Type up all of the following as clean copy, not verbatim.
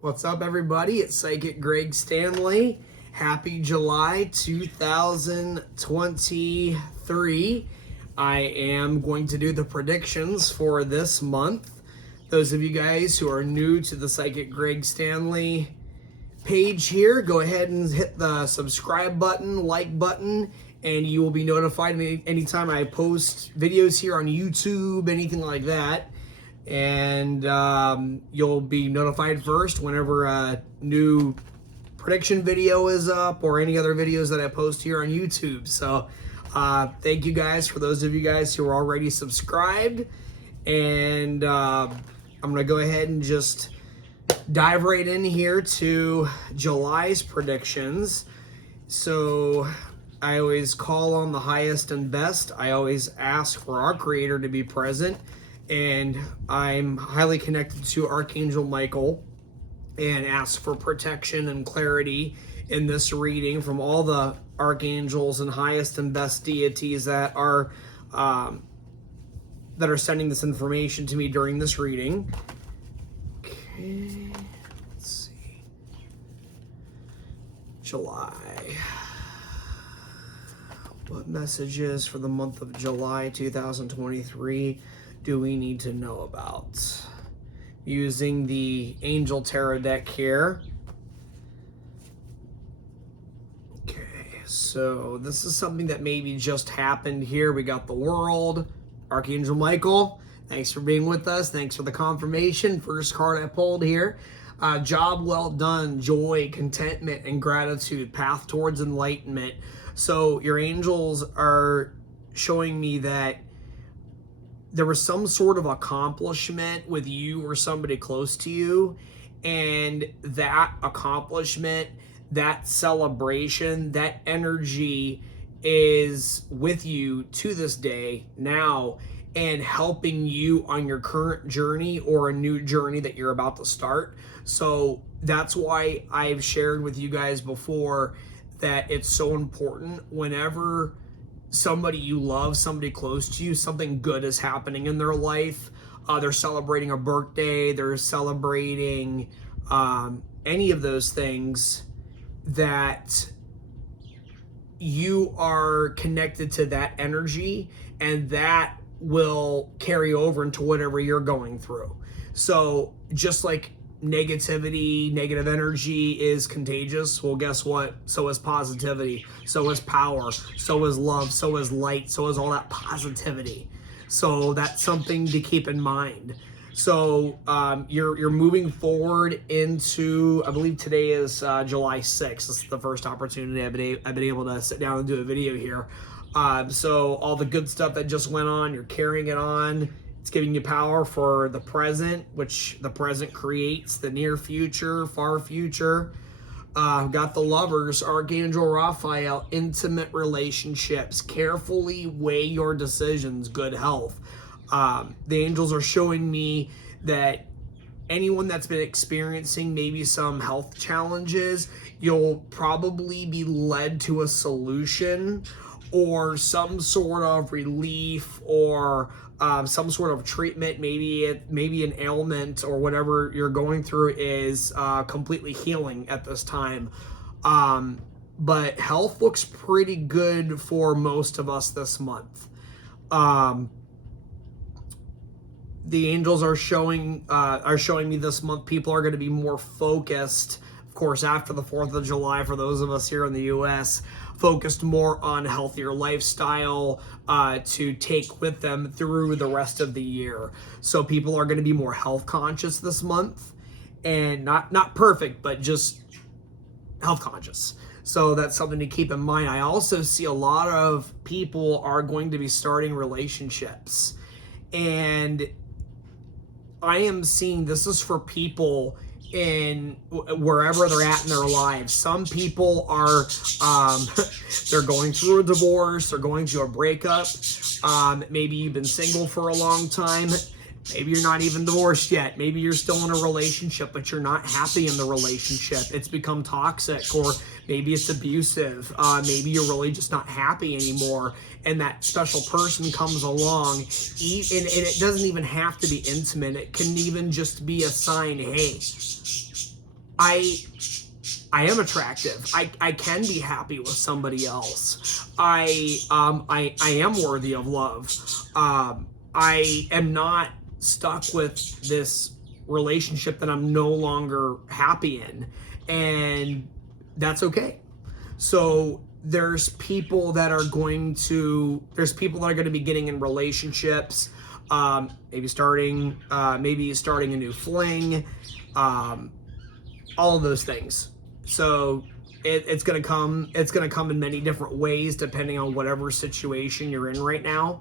What's up, everybody? It's Psychic Greg Stanley. Happy July 2023. I am going to do the predictions for this month. Those of you guys who are new to the Psychic Greg Stanley page here, go ahead and hit the subscribe button, like button, and you will be notified anytime I post videos here on YouTube, anything like that. And you'll be notified first whenever a new prediction video is up or any other videos that I post here on YouTube. So thank you guys for those of you guys who are already subscribed. And I'm going to go ahead and just dive right in here to July's predictions. So I always call on the highest and best. I always ask for our Creator to be present. And I'm highly connected to Archangel Michael and ask for protection and clarity in this reading from all the archangels and highest and best deities that are sending this information to me during this reading. Okay, let's see. July. What messages for the month of July 2023 do we need to know about? Using the Angel Tarot deck here. Okay, so this is something that maybe just happened here. We got the World, Archangel Michael. Thanks for being with us. Thanks for the confirmation. First card I pulled here. Job well done, joy, contentment, and gratitude. Path towards enlightenment. So your angels are showing me that there was some sort of accomplishment with you or somebody close to you, and that accomplishment, that celebration, that energy is with you to this day now and helping you on your current journey or a new journey that you're about to start. So that's why I've shared with you guys before that it's so important whenever somebody you love, somebody close to you, something good is happening in their life. They're celebrating a birthday, they're celebrating any of those things, that you are connected to that energy and that will carry over into whatever you're going through. So just like negativity, negative energy is contagious, well, guess what? So is positivity, so is power, so is love, so is light, so is all that positivity. So that's something to keep in mind. So you're moving forward into, I believe today is July 6th. This is the first opportunity I've been able to sit down and do a video here. So all the good stuff that just went on, you're carrying it on. It's giving you power for the present, which the present creates the near future, far future. Got the Lovers, Archangel Raphael, intimate relationships. Carefully weigh your decisions, good health. The angels are showing me that anyone that's been experiencing maybe some health challenges, you'll probably be led to a solution or some sort of relief or some sort of treatment. Maybe an ailment or whatever you're going through is completely healing at this time. But health looks pretty good for most of us this month. The angels are showing me this month people are going to be more focused. Of course, after the 4th of July, for those of us here in the U.S., focused more on healthier lifestyle to take with them through the rest of the year. So people are going to be more health conscious this month, and not perfect, but just health conscious. So that's something to keep in mind. I also see a lot of people are going to be starting relationships, and I am seeing this is for people in wherever they're at in their lives. Some people are they're going through a divorce, they're going through a breakup. Maybe you've been single for a long time. Maybe you're not even divorced yet. Maybe you're still in a relationship, but you're not happy in the relationship. It's become toxic, or maybe it's abusive. Maybe you're really just not happy anymore. And that special person comes along, and it doesn't even have to be intimate. It can even just be a sign, hey, I am attractive. I can be happy with somebody else. I am worthy of love. I am not stuck with this relationship that I'm no longer happy in, and that's okay. So there's people that are going to be getting in relationships, maybe starting a new fling, all of those things. So it's gonna come in many different ways depending on whatever situation you're in right now.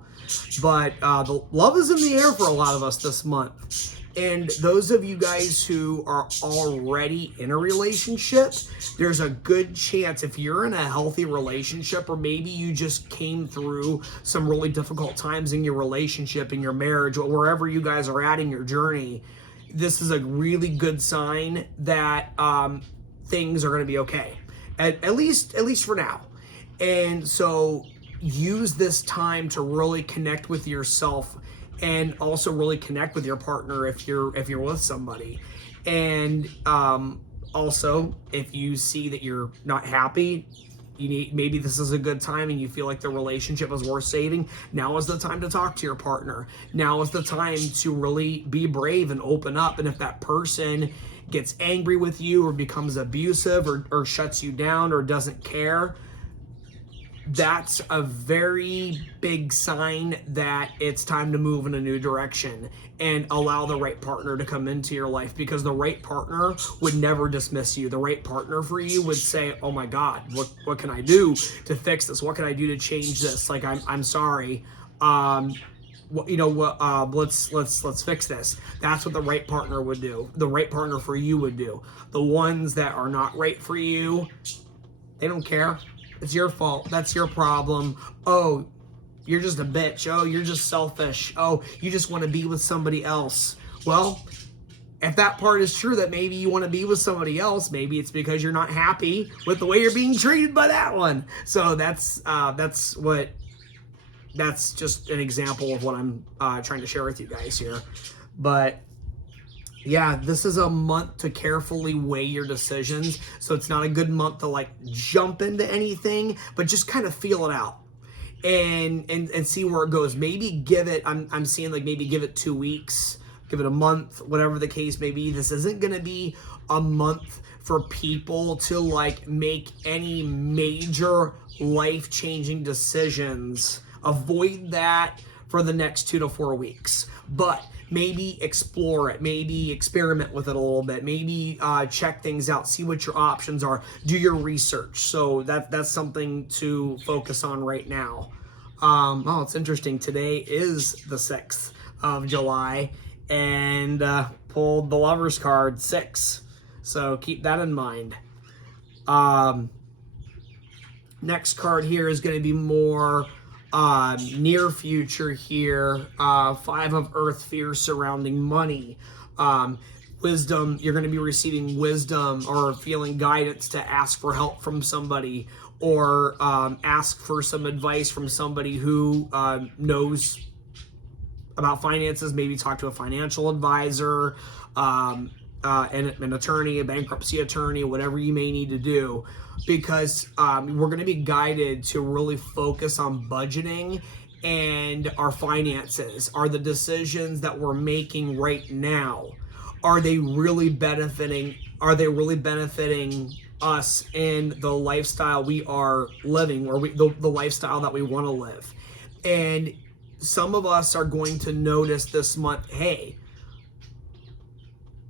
But the love is in the air for a lot of us this month. And those of you guys who are already in a relationship, there's a good chance, if you're in a healthy relationship, or maybe you just came through some really difficult times in your relationship, in your marriage, or wherever you guys are at in your journey, this is a really good sign that things are going to be okay, at least for now. And so use this time to really connect with yourself, and also really connect with your partner if you're with somebody. And also, if you see that you're not happy, maybe this is a good time and you feel like the relationship is worth saving, now is the time to talk to your partner. Now is the time to really be brave and open up. And if that person gets angry with you or becomes abusive or shuts you down or doesn't care, that's a very big sign that it's time to move in a new direction and allow the right partner to come into your life, because the right partner would never dismiss you. The right partner for you would say, oh my God, what can I do to fix this? What can I do to change this? Like, I'm sorry. Let's fix this. That's what the right partner would do. The right partner for you would do. The ones that are not right for you, they don't care. It's your fault. That's your problem. Oh, you're just a bitch. Oh, you're just selfish. Oh, you just want to be with somebody else. Well, if that part is true, that maybe you want to be with somebody else, maybe it's because you're not happy with the way you're being treated by that one. So that's just an example of what I'm trying to share with you guys here. But yeah, this is a month to carefully weigh your decisions. So it's not a good month to like jump into anything, but just kind of feel it out and see where it goes. Maybe give it, I'm seeing like maybe give it 2 weeks, give it a month, whatever the case may be. This isn't going to be a month for people to like make any major life-changing decisions. Avoid that for the next 2 to 4 weeks. But maybe explore it, maybe experiment with it a little bit, maybe check things out, see what your options are, do your research. So that's something to focus on right now. Oh, it's interesting. Today is the 6th of July, and pulled the Lover's card, 6. So keep that in mind. Next card here is going to be more near future here. 5 of Earth, fear surrounding money. Wisdom, you're going to be receiving wisdom or feeling guidance to ask for help from somebody, or ask for some advice from somebody who knows about finances. Maybe talk to a financial advisor, an attorney, a bankruptcy attorney, whatever you may need to do, because we're going to be guided to really focus on budgeting and our finances. Are the decisions that we're making right now, are they really benefiting us in the lifestyle we are living, or the lifestyle that we want to live? And some of us are going to notice this month, hey,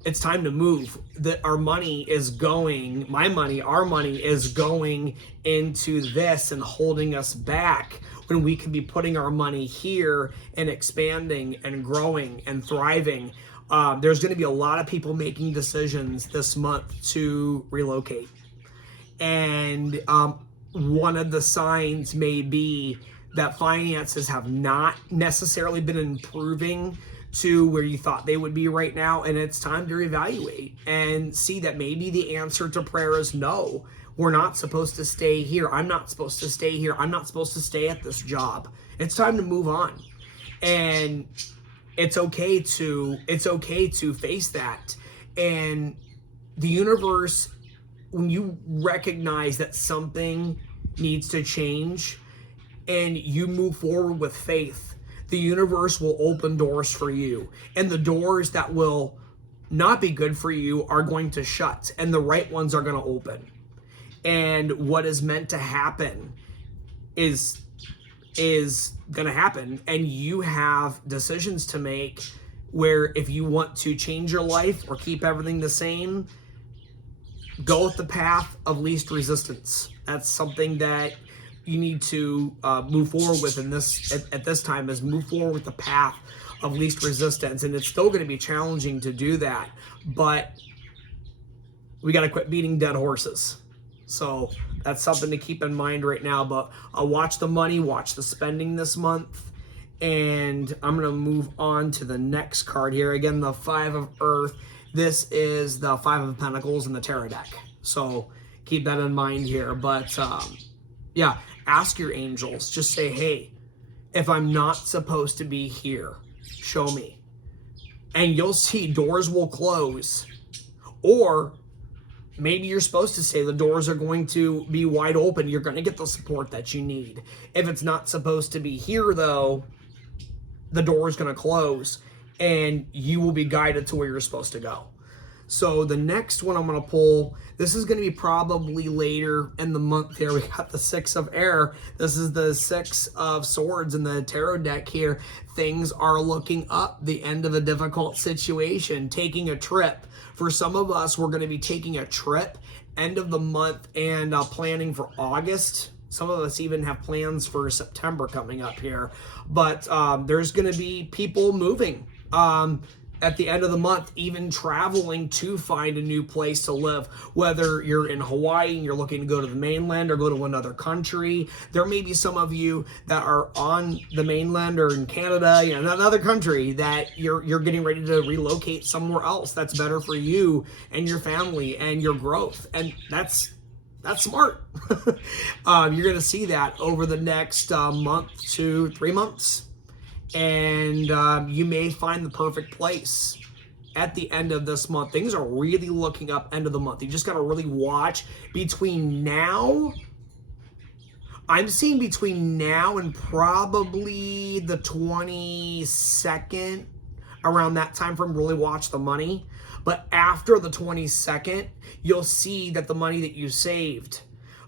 it's time to move. That our money is going, our money is going into this and holding us back, when we could be putting our money here and expanding and growing and thriving. There's going to be a lot of people making decisions this month to relocate. And one of the signs may be that finances have not necessarily been improving to where you thought they would be right now, and it's time to reevaluate and see that maybe the answer to prayer is no. We're not supposed to stay here. I'm not supposed to stay here. I'm not supposed to stay at this job. It's time to move on. And it's okay to face that. And the universe, when you recognize that something needs to change and you move forward with faith, the universe will open doors for you. And the doors that will not be good for you are going to shut, and the right ones are going to open. And what is meant to happen is going to happen. And you have decisions to make where if you want to change your life or keep everything the same, go with the path of least resistance. That's something that you need to move forward with in this at this time, is move forward with the path of least resistance. And it's still going to be challenging to do that, but we got to quit beating dead horses. So that's something to keep in mind right now. But watch the money, watch the spending this month. And I'm going to move on to the next card here. Again, the Five of Earth. This is the Five of Pentacles in the tarot deck. So keep that in mind here. But yeah, ask your angels. Just say, hey, if I'm not supposed to be here, show me. And you'll see doors will close. Or maybe you're supposed to say the doors are going to be wide open. You're going to get the support that you need. If it's not supposed to be here, though, the door is going to close and you will be guided to where you're supposed to go. So the next one I'm going to pull, this is going to be probably later in the month here. We got the Six of Air. This is the Six of Swords in the tarot deck here. Things are looking up, the end of a difficult situation, taking a trip. For some of us, we're going to be taking a trip end of the month and planning for August. Some of us even have plans for September coming up here. But there's going to be people moving at the end of the month, even traveling to find a new place to live. Whether you're in Hawaii and you're looking to go to the mainland or go to another country. There may be some of you that are on the mainland or in Canada, you know, another country, that you're getting ready to relocate somewhere else that's better for you and your family and your growth. And that's smart. You're going to see that over the next month to 3 months. And you may find the perfect place at the end of this month. Things are really looking up end of the month. You just got to really watch between now. I'm seeing between now and probably the 22nd, around that time frame, really watch the money. But after the 22nd, you'll see that the money that you saved,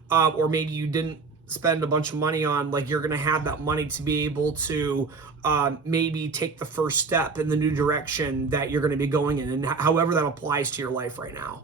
or maybe you didn't spend a bunch of money on, like, you're going to have that money to be able to maybe take the first step in the new direction that you're going to be going in, and however that applies to your life right now.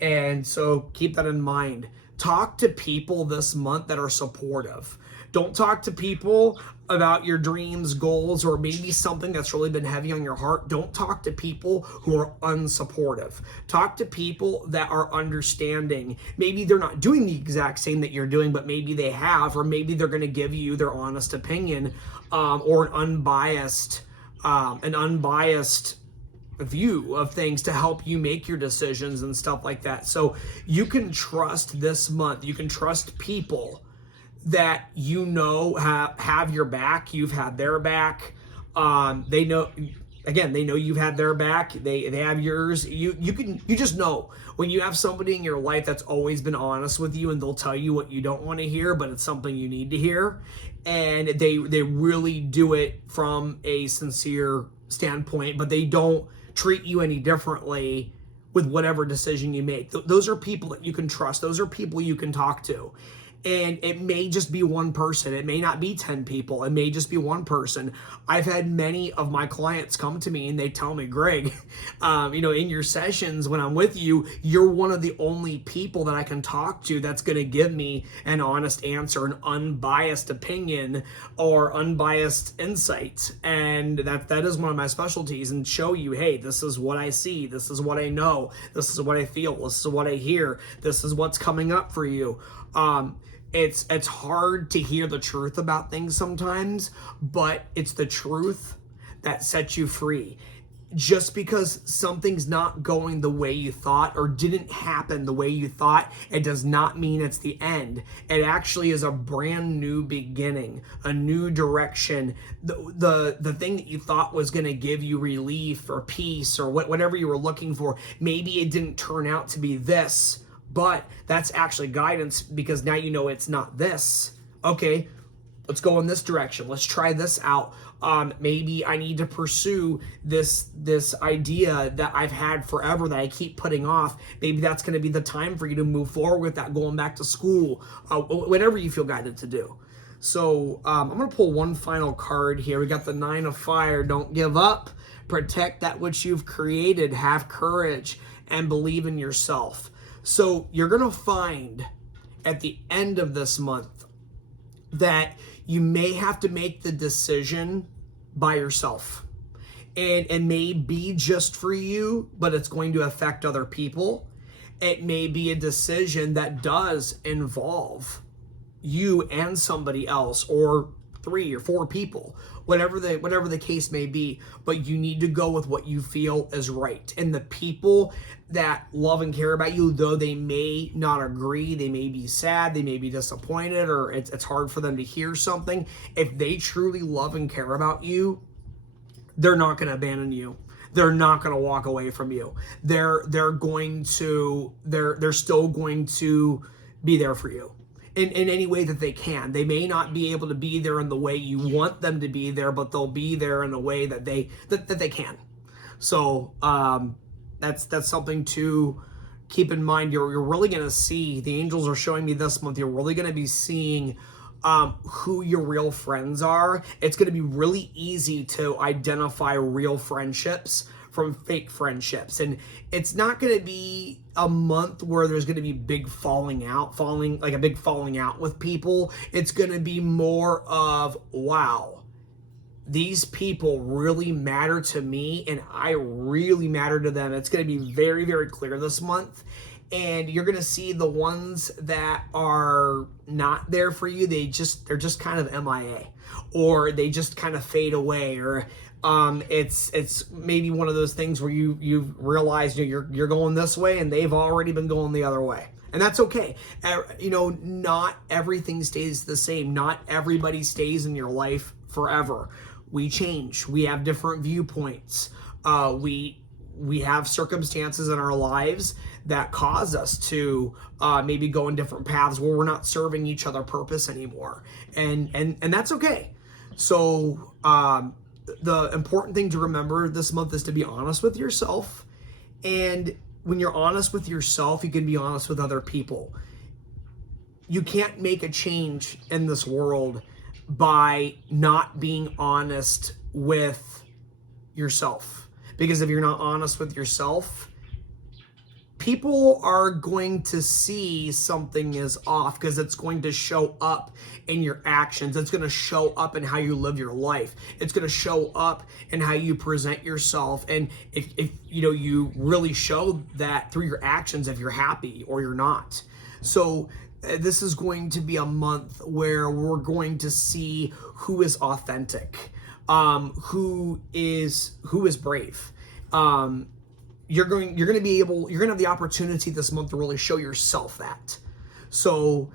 And so keep that in mind. Talk to people this month that are supportive. Don't talk to people about your dreams, goals, or maybe something that's really been heavy on your heart. Don't talk to people who are unsupportive. Talk to people that are understanding. Maybe they're not doing the exact same that you're doing, but maybe they have, or maybe they're going to give you their honest opinion, or an unbiased view of things to help you make your decisions and stuff like that. So you can trust this month. You can trust people that you know have your back. You've had their back. They know you've had their back. They have yours. You just know when you have somebody in your life that's always been honest with you, and they'll tell you what you don't want to hear, but it's something you need to hear. And they really do it from a sincere standpoint, but they don't treat you any differently with whatever decision you make. Those are people that you can trust. Those are people you can talk to. And it may just be one person. It may not be 10 people. It may just be one person. I've had many of my clients come to me and they tell me, Greg, in your sessions when I'm with you, you're one of the only people that I can talk to that's going to give me an honest answer, an unbiased opinion, or unbiased insight. And that is one of my specialties, and show you, hey, this is what I see. This is what I know. This is what I feel. This is what I hear. This is what's coming up for you. It's hard to hear the truth about things sometimes, but it's the truth that sets you free. just because something's not going the way you thought or didn't happen the way you thought, it does not mean it's the end. It actually is a brand new beginning, a new direction. The thing that you thought was going to give you relief or peace or whatever you were looking for, maybe it didn't turn out to be this, but that's actually guidance, because now you know it's not this. Okay, let's go in this direction. Let's try this out. Maybe I need to pursue this idea that I've had forever that I keep putting off. Maybe that's going to be the time for you to move forward with that, going back to school, whatever you feel guided to do. So I'm going to pull one final card here. We got the Nine of Fire. Don't give up. Protect that which you've created. Have courage and believe in yourself. So you're going to find at the end of this month that you may have to make the decision by yourself. And it may be just for you, but it's going to affect other people. It may be a decision that does involve you and somebody else, or 3 or 4 people, whatever the case may be, but you need to go with what you feel is right. And the people that love and care about you, though they may not agree, they may be sad, they may be disappointed, or it's hard for them to hear something, if they truly love and care about you, they're not going to abandon you. They're not going to walk away from you. They're still going to be there for you in any way that they can. They may not be able to be there in the way you want them to be there, but they'll be there in a way that they can. So that's something to keep in mind. You're really going to see, the angels are showing me this month, you're really going to be seeing who your real friends are. It's going to be really easy to identify real friendships from fake friendships. And it's not going to be a month where there's going to be big falling out with people. It's going to be more of, wow, these people really matter to me and I really matter to them. It's going to be very, very clear this month. And you're going to see the ones that are not there for you, they're just kind of MIA, or they just kind of fade away, or it's maybe one of those things where you realize you're going this way and they've already been going the other way. And that's okay. Not everything stays the same. Not everybody stays in your life forever. We change. We have different viewpoints. We have circumstances in our lives that cause us to maybe go in different paths where we're not serving each other purpose anymore. And that's okay. So the important thing to remember this month is to be honest with yourself. And when you're honest with yourself, you can be honest with other people. You can't make a change in this world by not being honest with yourself. Because if you're not honest with yourself, people are going to see something is off, because it's going to show up in your actions. It's going to show up in how you live your life. It's going to show up in how you present yourself. And if you really show that through your actions, if you're happy or you're not. So this is going to be a month where we're going to see who is authentic, who is brave. You're going to have the opportunity this month to really show yourself that. So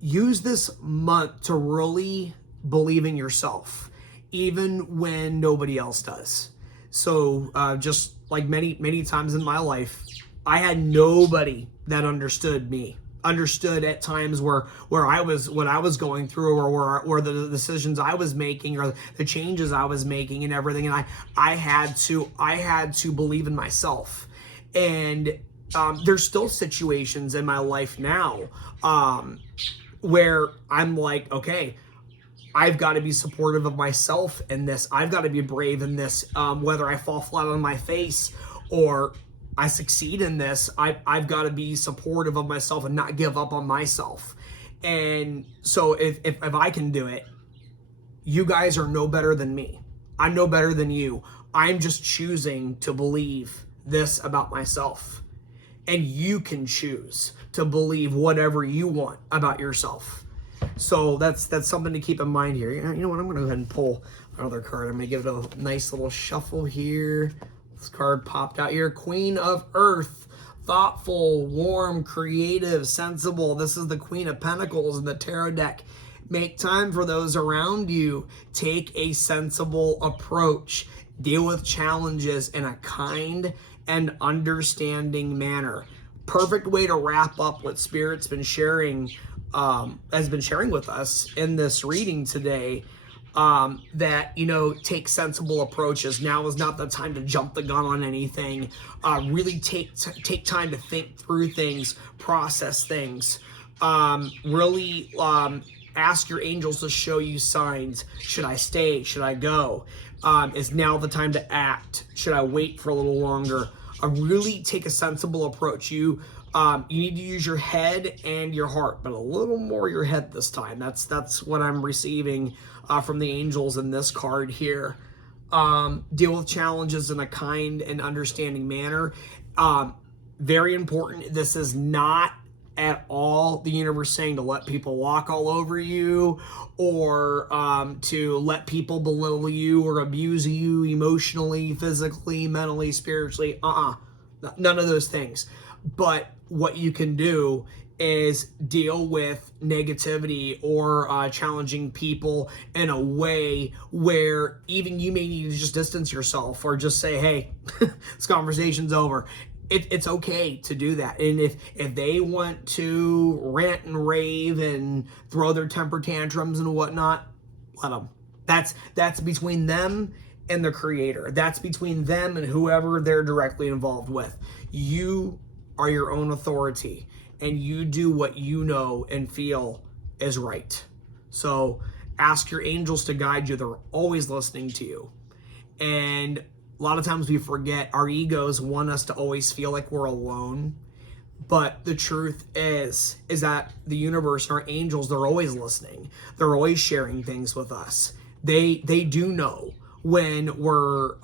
use this month to really believe in yourself, even when nobody else does. So just like many times in my life, I had nobody that understood me, understood at times where I was, what I was going through, or the decisions I was making, or the changes I was making and everything. And I had to believe in myself. And there's still situations in my life now where I'm like, okay, I've got to be supportive of myself in this. I've got to be brave in this, whether I fall flat on my face or I succeed in this. I've got to be supportive of myself and not give up on myself. And so if I can do it, you guys are no better than me. I'm no better than you. I'm just choosing to believe this about myself. And you can choose to believe whatever you want about yourself. So that's something to keep in mind here. You know what? I'm going to go ahead and pull Another card. I'm going to give it a nice little shuffle here. This card popped out here. Queen of Earth. Thoughtful, warm, creative, sensible. This is the Queen of Pentacles in the tarot deck. Make time for those around you. Take a sensible approach. Deal with challenges in a kind and understanding manner. Perfect way to wrap up what Spirit's been sharing, has been sharing with us in this reading today. That, you know, take sensible approaches. Now is not the time to jump the gun on anything. Really take time to think through things, process things. Really ask your angels to show you signs. Should I stay? Should I go? Is now the time to act? Should I wait for a little longer? Really take a sensible approach. You need to use your head and your heart, but a little more your head this time. That's what I'm receiving from the angels in this card here. Deal with challenges in a kind and understanding manner. Very important. This is not at all the universe saying to let people walk all over you, or to let people belittle you or abuse you emotionally, physically, mentally, spiritually. None of those things. But what you can do is deal with negativity or challenging people in a way where even you may need to just distance yourself or just say, hey, this conversation's over. It's okay to do that. And if they want to rant and rave and throw their temper tantrums and whatnot, let them. That's between them and the Creator. That's between them and whoever they're directly involved with. You are your own authority, and you do what you know and feel is right. So ask your angels to guide you. They're always listening to you. And a lot of times we forget, our egos want us to always feel like we're alone. But the truth is that the universe and our angels, they're always listening. They're always sharing things with us. They do know when we're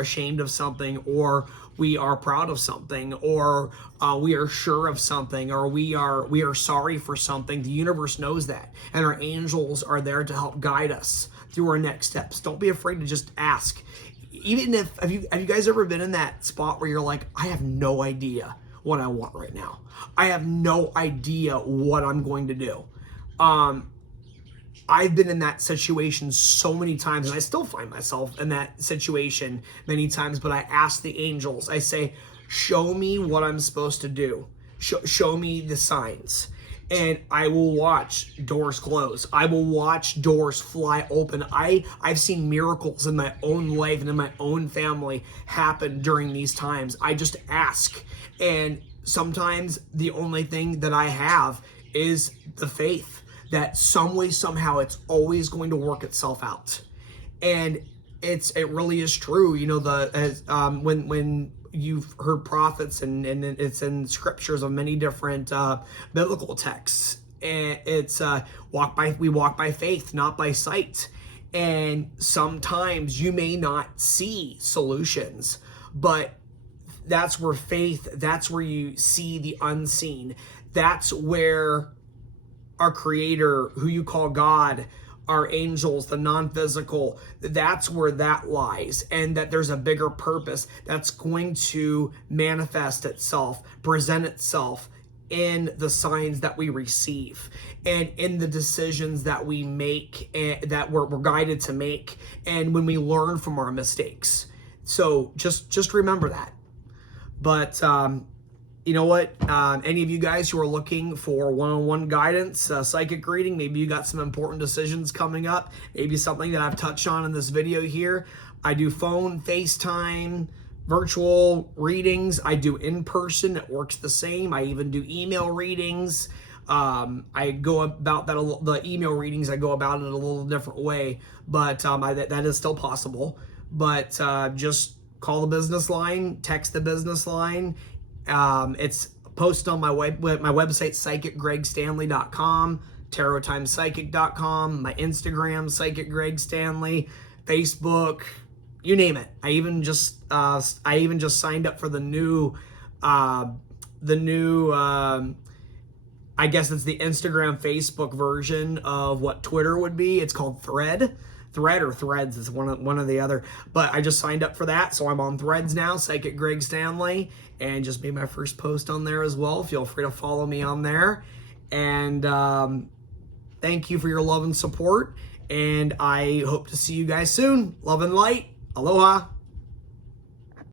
ashamed of something, or we are proud of something, or we are sure of something, or we are sorry for something. The universe knows that, and our angels are there to help guide us through our next steps. Don't be afraid to just ask. Even if have you guys ever been in that spot where you're like, I have no idea what I want right now. I have no idea what I'm going to do. I've been in that situation so many times, and I still find myself in that situation many times, but I ask the angels, I say, show me what I'm supposed to do. Show me the signs. And I will watch doors close. I will watch doors fly open. I've seen miracles in my own life and in my own family happen during these times. I just ask. And sometimes the only thing that I have is the faith that some way, somehow, it's always going to work itself out. And it really is true. You know, when you've heard prophets, and it's in scriptures of many different biblical texts. And it's we walk by faith, not by sight. And sometimes you may not see solutions, but that's where faith, that's where you see the unseen. That's where our Creator, who you call God, our angels, the non-physical, that's where that lies, and that there's a bigger purpose that's going to manifest itself, present itself in the signs that we receive and in the decisions that we make, and that we're guided to make, and when we learn from our mistakes. So just remember that. But you know what? Any of you guys who are looking for one-on-one guidance, psychic reading, maybe you got some important decisions coming up, maybe something that I've touched on in this video here. I do phone, FaceTime, virtual readings. I do in-person. It works the same. I even do email readings. I go about that, the email readings, I go about it a little different way, but that is still possible. But just call the business line, text the business line. It's posted on my website, psychicgregstanley.com, tarottimepsychic.com, my Instagram, Psychic Greg Stanley, Facebook, you name it. I even just signed up for the new I guess it's the Instagram, Facebook version of what Twitter would be. It's called Thread. Thread or Threads, is one or the other. But I just signed up for that, so I'm on Threads now, Psychic Greg Stanley, and just made my first post on there as well. Feel free to follow me on there. And thank you for your love and support, and I hope to see you guys soon. Love and light. Aloha.